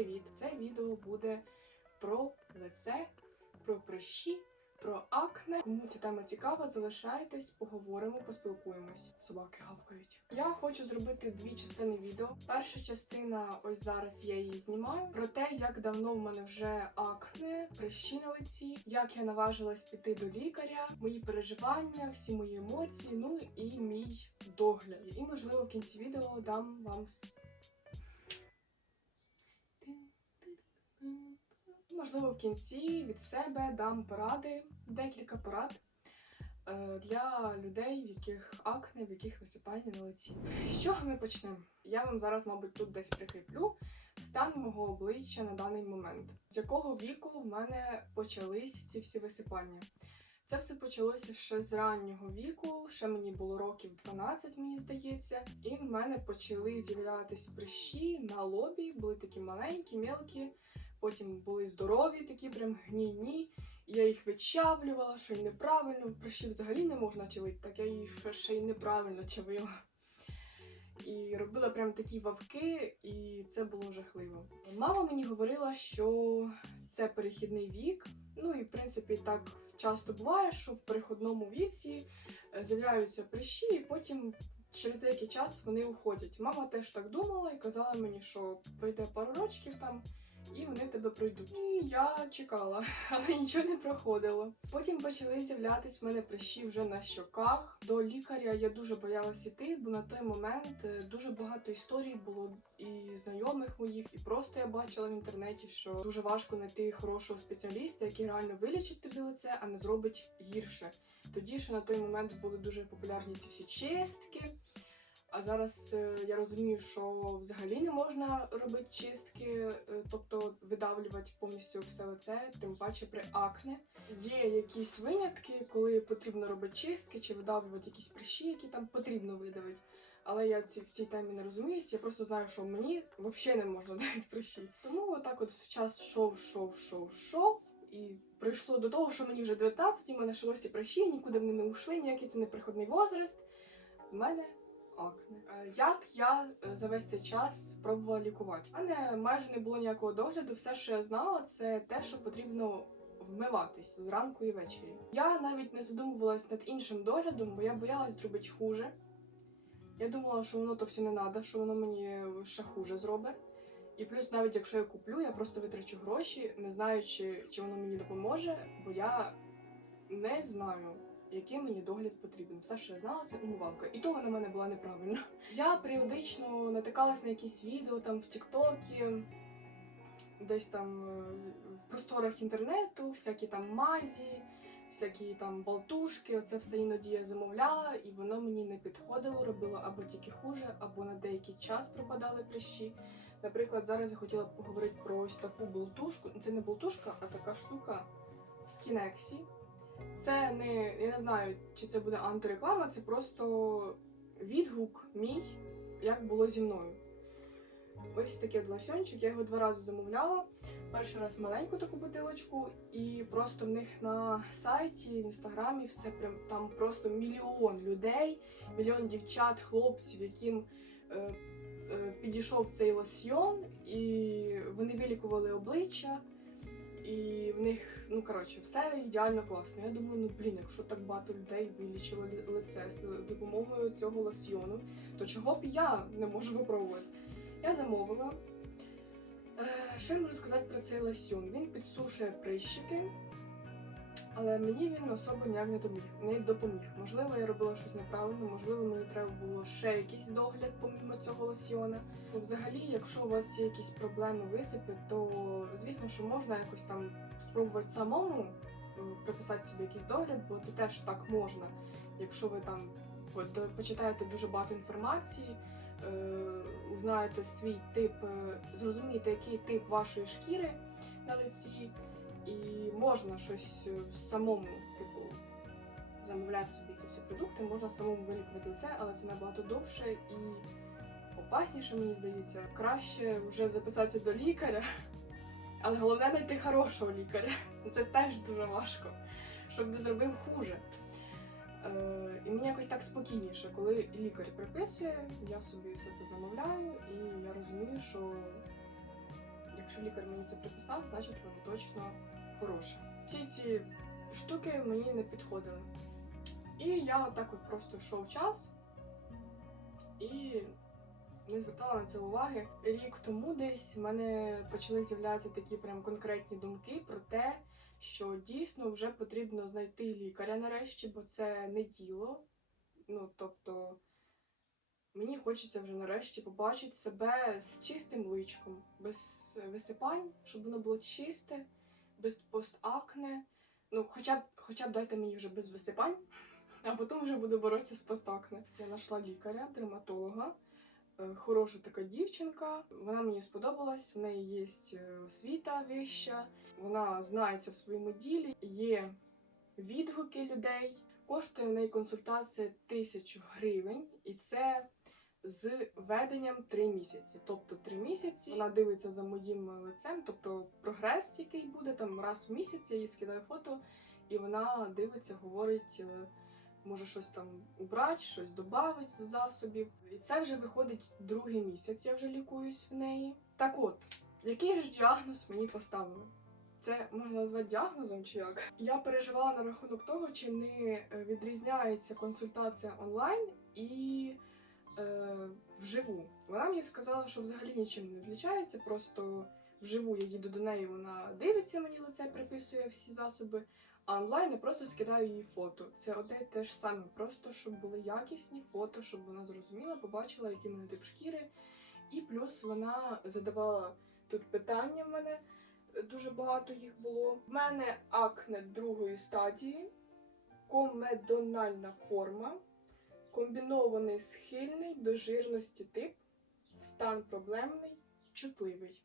привіт! Це відео буде про лице, про прищі, про акне. Кому ця тема цікава, залишайтесь, поговоримо, поспілкуємось. Собаки гавкають. Я хочу зробити дві частини відео. Перша частина, ось зараз я її знімаю. Про те, як давно в мене вже акне, прищі на лиці, як я наважилась піти до лікаря, мої переживання, всі мої емоції, ну і мій догляд. І можливо в кінці відео дам вам Можливо, в кінці від себе дам поради, декілька порад е, для людей, в яких акне, в яких висипання на лиці. З чого ми почнемо? Я вам зараз, мабуть, тут десь прикріплю стан мого обличчя на даний момент. З якого віку в мене почались ці всі висипання? Це все почалося ще з раннього віку, ще мені було років 12, мені здається, і в мене почали з'являтись прищі на лобі, були такі маленькі, мелкі, потім були здорові, такі прям гнійні. Я їх вичавлювала, що й неправильно. Прищі взагалі не можна чавити, так я їх ще, ще й неправильно чавила. І робила прям такі вавки, і це було жахливо. Мама мені говорила, що це перехідний вік. Ну і в принципі так часто буває, що в переходному віці е, з'являються прищі, і потім через деякий час вони уходять. Мама теж так думала і казала мені, що пройде пару рочків там. І вони тебе пройдуть. І я чекала, але нічого не проходило. Потім почали з'являтись в мене прищі вже на щоках. До лікаря я дуже боялась іти, бо на той момент е, дуже багато історій було і знайомих моїх, і просто я бачила в інтернеті, що дуже важко знайти хорошого спеціаліста, який реально вилічить тобі лице, а не зробить гірше. Тоді ще на той момент були дуже популярні ці всі чистки. А зараз е, я розумію, що взагалі не можна робити чистки, е, тобто видавлювати повністю все лице, тим паче при акне. Є якісь винятки, коли потрібно робити чистки чи видавлювати якісь прищі, які там потрібно видавити. Але я ці, в цій темі не розуміюся. Я просто знаю, що мені взагалі не можна навіть прищі. Тому отак от в час йшов, йшов, йшов, йшов. І прийшло до того, що мені вже 19, і мене шалості прищі, нікуди вони не ушли, ніякий це не приходний возраст. В мене акне. Е, Як я е, за весь цей час спробувала лікувати? У мене майже не було ніякого догляду. Все, що я знала, це те, що потрібно вмиватись зранку і ввечері. Я навіть не задумувалась над іншим доглядом, бо я боялась зробити хуже. Я думала, що воно то все не треба, що воно мені ще хуже зробить. І плюс, навіть якщо я куплю, я просто витрачу гроші, не знаючи, чи воно мені допоможе, бо я не знаю, який мені догляд потрібен. Все, що я знала, це умивалка. І то вона в мене була неправильна. Я періодично натикалась на якісь відео там в Тіктокі, десь там е, в просторах інтернету, всякі там мазі, всякі там болтушки. Оце все іноді я замовляла, і воно мені не підходило, робило або тільки хуже, або на деякий час пропадали прищі. Наприклад, зараз я хотіла поговорити про ось таку болтушку. Це не болтушка, а така штука з Кінексі. Це не я не знаю, чи це буде антиреклама, це просто відгук мій, як було зі мною. Ось такий лосьончик, я його два рази замовляла. Перший раз маленьку таку бутилочку, і просто в них на сайті, в інстаграмі все прям там просто мільйон людей, мільйон дівчат, хлопців, яким е, е, підійшов цей лосьйон, і вони вилікували обличчя. І в них, ну коротше, все ідеально класно. Я думаю, ну блін, якщо так багато людей вилічили лице з допомогою цього лосьйону, то чого б я не можу випробувати? Я замовила. Е, що я можу сказати про цей лосьйон? Він підсушує прищики, але мені він особо ніяк не допоміг. Не допоміг. Можливо, я робила щось неправильно, можливо, мені треба було ще якийсь догляд помимо цього лосьйона. Взагалі, якщо у вас є якісь проблеми висипи, то звісно, що можна якось там спробувати самому приписати собі якийсь догляд, бо це теж так можна. Якщо ви там почитаєте дуже багато інформації, е, узнаєте свій тип, е, зрозумієте, який тип вашої шкіри на лиці, і можна щось е, самому, типу, замовляти собі ці всі продукти, можна самому вилікувати лице, але це набагато довше і опасніше, мені здається. Краще вже записатися до лікаря, але головне знайти хорошого лікаря. Це теж дуже важко, щоб не зробив хуже. Е, і мені якось так спокійніше, коли лікар приписує, я собі все це замовляю, і я розумію, що якщо лікар мені це приписав, значить воно точно хороше. Всі ці штуки мені не підходили. І я отак от просто йшов час і не звертала на це уваги. Рік тому десь в мене почали з'являтися такі прям конкретні думки про те, що дійсно вже потрібно знайти лікаря нарешті, бо це не діло. Ну, тобто, мені хочеться вже нарешті побачити себе з чистим личком, без висипань, щоб воно було чисте, без постакне. Ну, хоча б, хоча б дайте мені вже без висипань, а потім вже буду боротися з постакне. Я знайшла лікаря, дерматолога. Е, Хороша така дівчинка, вона мені сподобалась. В неї є е, освіта вища, вона знається в своєму ділі, є відгуки людей. Коштує в неї консультація тисячу гривень, і це з веденням 3 місяці. Тобто 3 місяці вона дивиться за моїм лицем, тобто прогрес, який буде там раз в місяць, я їй скидаю фото, і вона дивиться, говорить, е, може щось там убрати, щось додати з засобів. І це вже виходить другий місяць. Я вже лікуюсь в неї. Так от, який ж діагноз мені поставили? Це можна назвати діагнозом чи як? Я переживала на рахунок того, чи не е, відрізняється консультація онлайн і е, вживу. Вона мені сказала, що взагалі нічим не відрізняється, просто вживу я їду до неї, вона дивиться мені лице, приписує всі засоби. А онлайн я просто скидаю їй фото. Це одне і те ж саме, просто щоб були якісні фото, щоб вона зрозуміла, побачила, який мене тип шкіри. І плюс вона задавала тут питання в мене дуже багато їх було. В мене акне другої стадії, комедональна форма, комбінований схильний до жирності тип, стан проблемний, чутливий.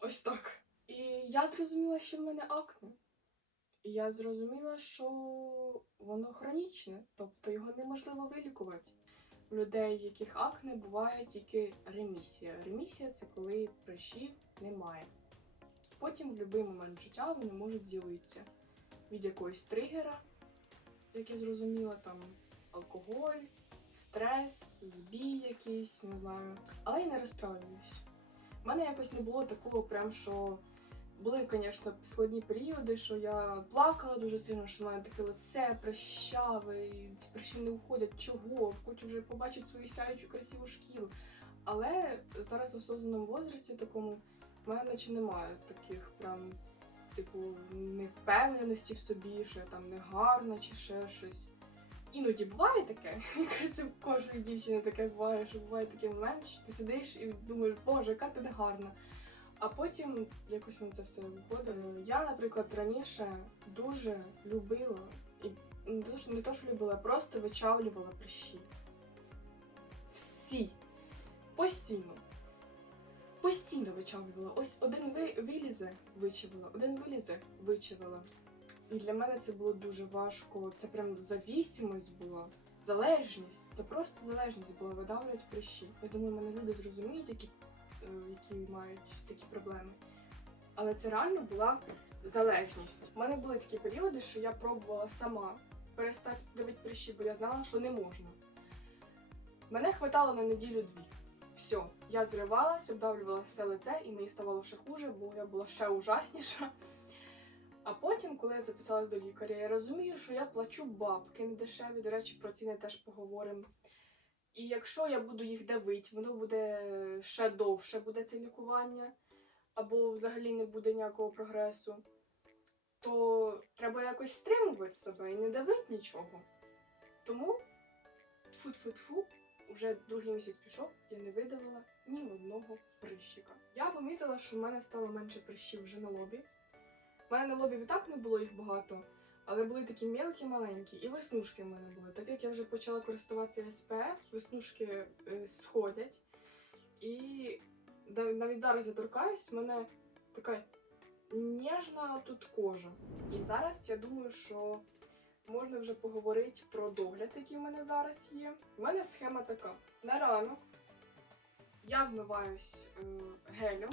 Ось так. І я зрозуміла, що в мене акне. І я зрозуміла, що воно хронічне, тобто його неможливо вилікувати. У людей, яких акне, буває тільки ремісія. Ремісія це коли прищів немає. Потім в будь-який момент життя вони можуть з'явитися від якогось тригера, як я зрозуміла, там алкоголь, стрес, збій якийсь, не знаю. Але я не розстраююсь. У мене якось не було такого, прям що були, звісно, складні періоди, що я плакала дуже сильно, що в мене таке лице прищаве, ці прищі не уходять. Чого? Хочу вже побачити свою сяючу красиву шкіру. Але зараз в осознаному возрасті такому в мене наче немає таких прям, типу, невпевненості в собі, що я там не гарна чи ще щось. Іноді буває таке. Мені кажеться, в кожної дівчини таке буває, що буває такий момент, що ти сидиш і думаєш, боже, яка ти не гарна. А потім якось воно це все виходить. Я, наприклад, раніше дуже любила і то, що не то, що любила, просто вичавлювала прищі. Всі. Постійно. Постійно вичавлювала. Ось один ви, вилізе, вичавила, один вилізе, вичавила. І для мене це було дуже важко. Це прям завісимость була, залежність. Це просто залежність була видавлювати прищі. Я думаю, мене люди зрозуміють, які, е, які мають такі проблеми. Але це реально була залежність. У мене були такі періоди, що я пробувала сама перестати давити прищі, бо я знала, що не можна. Мене хватало на неділю-дві. Все, я зривалась, обдавлювала все лице, і мені ставало ще хуже, бо я була ще ужасніша. А потім, коли я записалась до лікаря, я розумію, що я плачу бабки не дешеві. До речі, про ціни теж поговоримо. І якщо я буду їх давити, воно буде ще довше буде це лікування, або взагалі не буде ніякого прогресу, то треба якось стримувати себе і не давити нічого. Тому тфу-тфу-тфу, вже другий місяць пішов, я не видавила ні одного прищика. Я помітила, що в мене стало менше прищів вже на лобі. У мене на лобі і так не було їх багато, але були такі мелкі, маленькі, і веснушки в мене були. Так як я вже почала користуватися СПФ, веснушки е, сходять. І навіть зараз я торкаюсь, в мене така ніжна тут кожа. І зараз я думаю, що можна вже поговорити про догляд, який в мене зараз є. У мене схема така: на ранок я вмиваюсь е, гелем.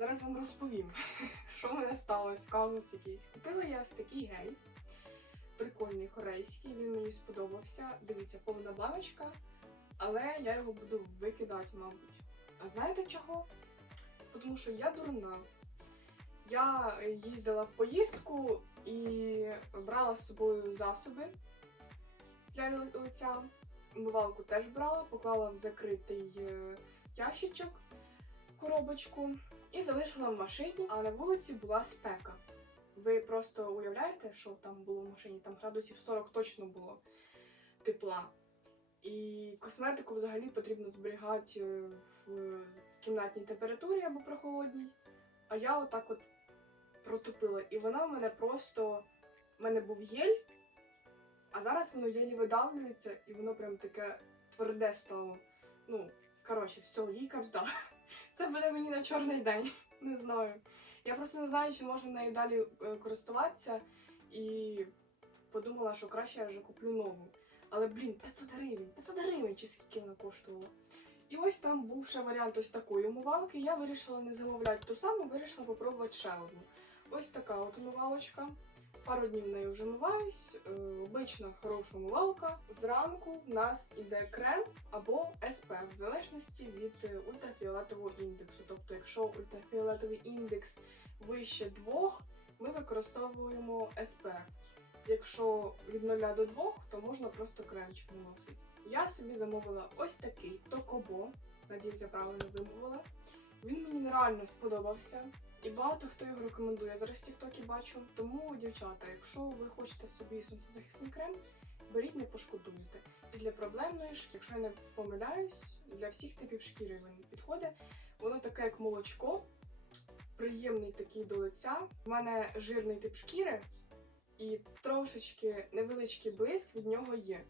Зараз вам розповім, що в мене сталося, казус якийсь. Купила я такий гель. Прикольний корейський, він мені сподобався. Дивіться, повна баночка, але я його буду викидати, мабуть. А знаєте чого? тому що я дурна. Я їздила в поїздку і брала з собою засоби для лиця. Умивалку теж брала, поклала в закритий е, ящичок, коробочку і залишила в машині, а на вулиці була спека. Ви просто уявляєте, що там було в машині? Там градусів 40 точно було тепла. І косметику взагалі потрібно зберігати е, в кімнатній температурі або прохолодній. А я отак от протопила. І вона в мене просто. в мене був єль, а зараз воно єлі видавлюється, і воно прям таке тверде стало. Ну, коротше, все, їй капзда. Це буде мені на чорний день. Не знаю. Я просто не знаю, чи можна нею далі е, користуватися, і подумала, що краще я вже куплю нову. Але, блін, 500 гривень, 500 гривень, чи скільки вона коштувала. І ось там був ще варіант ось такої умивалки. Я вирішила не замовляти ту саму, вирішила попробувати ще одну. Ось така от умивалочка. Пару днів нею вже миваюсь. Е, обична хороша умивалка. Зранку в нас іде крем або SPF, в залежності від е, ультрафіолетового індексу. Тобто, якщо ультрафіолетовий індекс вище 2, ми використовуємо SPF. Якщо від 0 до 2, то можна просто кремчик наносити. Я собі замовила ось такий Токобо. Надіюсь, я правильно вимовила. Він мені нереально сподобався. І багато хто його рекомендує. Зараз в Тіктокі бачу. Тому, дівчата, якщо ви хочете собі сонцезахисний крем, беріть, не пошкодуйте. І для проблемної шкіри, якщо я не помиляюсь, для всіх типів шкіри він підходить. Воно таке, як молочко, приємний такий до лиця. У мене жирний тип шкіри, і трошечки невеличкий блиск від нього є.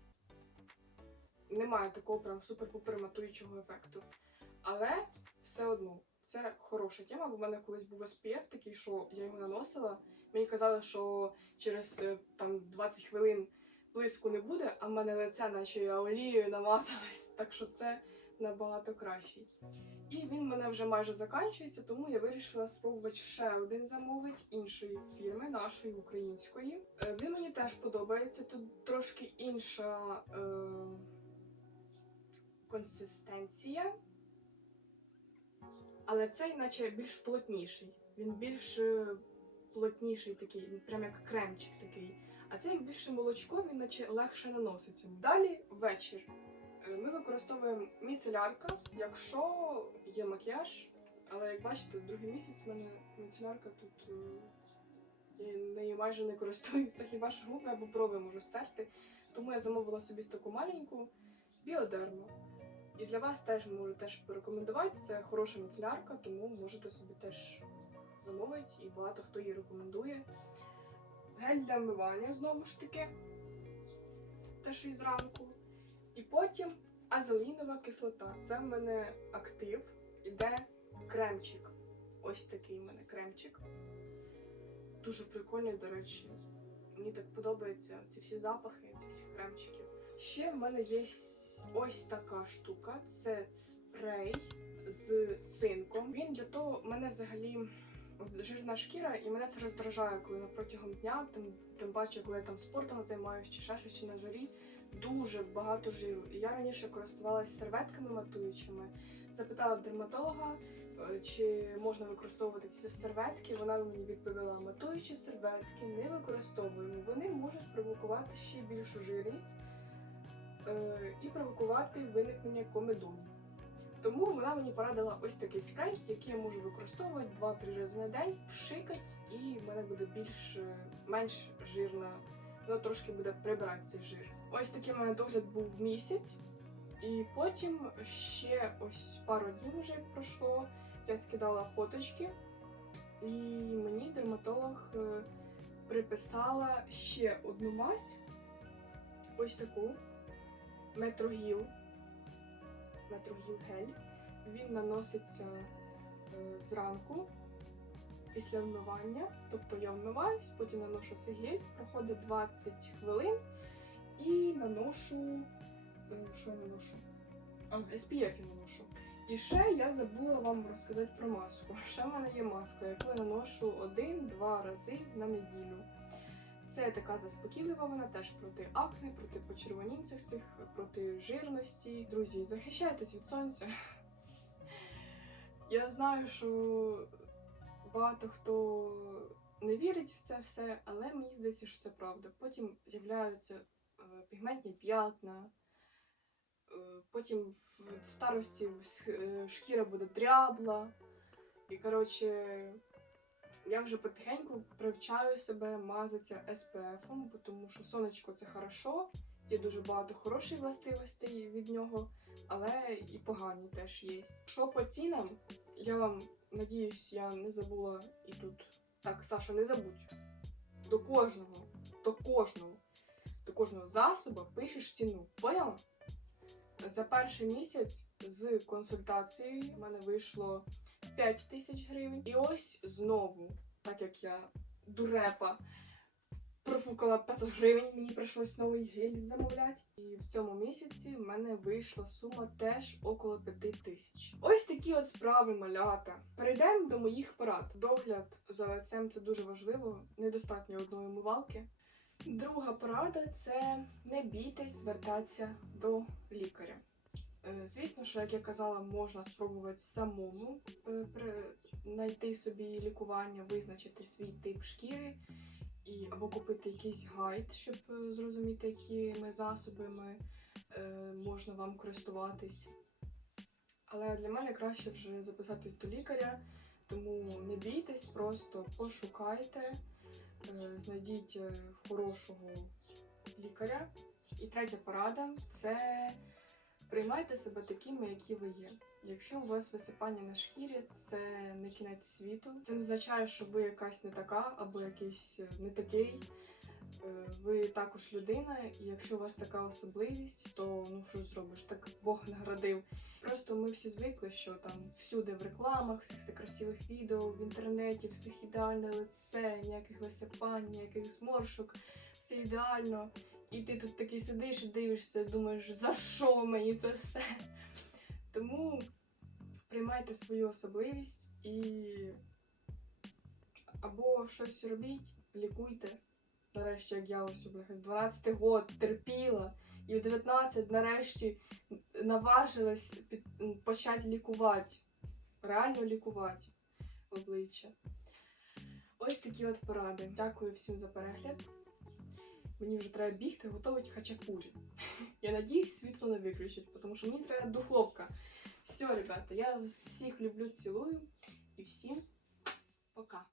Немає такого прям супер-пупер матуючого ефекту. Але все одно це хороша тема, бо в мене колись був SPF такий, що я його наносила. Мені казали, що через е, там 20 хвилин блиску не буде, а в мене лице наче я олією намазалась, так що це набагато кращий. І він в мене вже майже закінчується, тому я вирішила спробувати ще один замовити іншої фірми, нашої української. Е, Він мені теж подобається. Тут трошки інша е, консистенція. Але цей, наче більш плотніший. Він більш е, плотніший такий, прям як кремчик такий. А цей як більше молочко, він наче легше наноситься. Далі вечір. Е, Ми використовуємо міцелярка, якщо є макіяж. Але як бачите, другий місяць в мене міцелярка тут. е, Я нею майже не користуюся, хіба що губи або брови можу стерти. Тому я замовила собі таку маленьку біодерму. І для вас теж можу теж порекомендувати. Це хороша міцелярка, тому можете собі теж замовити, і багато хто її рекомендує. Гель для вмивання знову ж таки, теж і зранку. І потім азелінова кислота. Це в мене актив, іде кремчик. Ось такий в мене кремчик. Дуже прикольний, до речі. Мені так подобаються ці всі запахи, ці всі кремчики. Ще в мене є ось така штука. Це спрей з цинком. Він для того, мене взагалі жирна шкіра, і мене це роздражає, коли на протягом дня, тим, тим паче, коли я там спортом займаюся, чи ще чи на жарі, дуже багато жиру. І я раніше користувалася серветками матуючими. Запитала дерматолога, е, чи можна використовувати ці серветки. Вона мені відповіла, матуючі серветки не використовуємо. Вони можуть провокувати ще більшу жирність і провокувати виникнення комедонів. Тому вона мені порадила ось такий спрей, який я можу використовувати 2-3 рази на день, пшикать, і в мене буде більш е, менш жирна, воно трошки буде прибирати цей жир. Ось такий в мене догляд був місяць, і потім ще ось пару днів вже пройшло. Я скидала фоточки, і мені дерматолог е, приписала ще одну мазь, ось таку метрогіл. Метрогіл гель. Він наноситься е, зранку після вмивання. Тобто я вмиваюсь, потім наношу цей гель, проходить 20 хвилин і наношу. е, Що я наношу? SPF я наношу. І ще я забула вам розказати про маску. Ще в мене є маска, яку я наношу один-два рази на неділю. Це така заспокійлива, вона теж проти акне, проти почервонінь цих цих, проти жирності. Друзі, захищайтесь від сонця. Я знаю, що багато хто не вірить в це все, але мені здається, що це правда. Потім з'являються е, пігментні п'ятна, е, потім в старості е, шкіра буде дрябла. І коротше, я вже потихеньку привчаю себе мазатися SPF, тому що сонечко це хорошо, є дуже багато хороших властивостей від нього, але і погані теж є. Що по цінам, я вам надіюсь, я не забула і тут. Так, Саша, не забудь. До кожного, до кожного, до кожного засобу пишеш ціну. Поняла? За перший місяць з консультацією в мене вийшло 5 тисяч гривень. І ось знову, так як я дурепа профукала 500 гривень, мені прийшлось новий гель замовляти. І в цьому місяці в мене вийшла сума теж около 5 тисяч. Ось такі от справи малята. Перейдемо до моїх порад. Догляд за лицем це дуже важливо, недостатньо одної умивалки. Друга порада це не бійтесь звертатися до лікаря. Е, Звісно, що, як я казала, можна спробувати самому е, знайти собі лікування, визначити свій тип шкіри і або купити якийсь гайд, щоб е, зрозуміти, якими засобами е, можна вам користуватись. Але для мене краще вже записатись до лікаря, тому не бійтесь, просто пошукайте, е, знайдіть е, хорошого лікаря. І третя порада це приймайте себе такими, які ви є. Якщо у вас висипання на шкірі, це не кінець світу. Це не означає, що ви якась не така або якийсь е, не такий. Е, Ви також людина, і якщо у вас така особливість, то ну що зробиш? Так Бог наградив. Просто ми всі звикли, що там всюди в рекламах, всіх цих красивих відео, в інтернеті, всіх ідеальне лице, ніяких висипань, ніяких зморшок, все ідеально. І ти тут такий сидиш і дивишся, думаєш, за що мені це все? Тому приймайте свою особливість і або щось робіть, лікуйте. Нарешті, як я ось бляха, з 12 год терпіла, і в 19 нарешті наважилась під, почати лікувати. Реально лікувати обличчя. Ось такі от поради. Дякую всім за перегляд. Мені вже треба бігти, готувати хачапурі. Я надіюсь, світло не виключить, тому що мені треба духовка. Все, ребята, я вас всіх люблю, цілую і всім пока.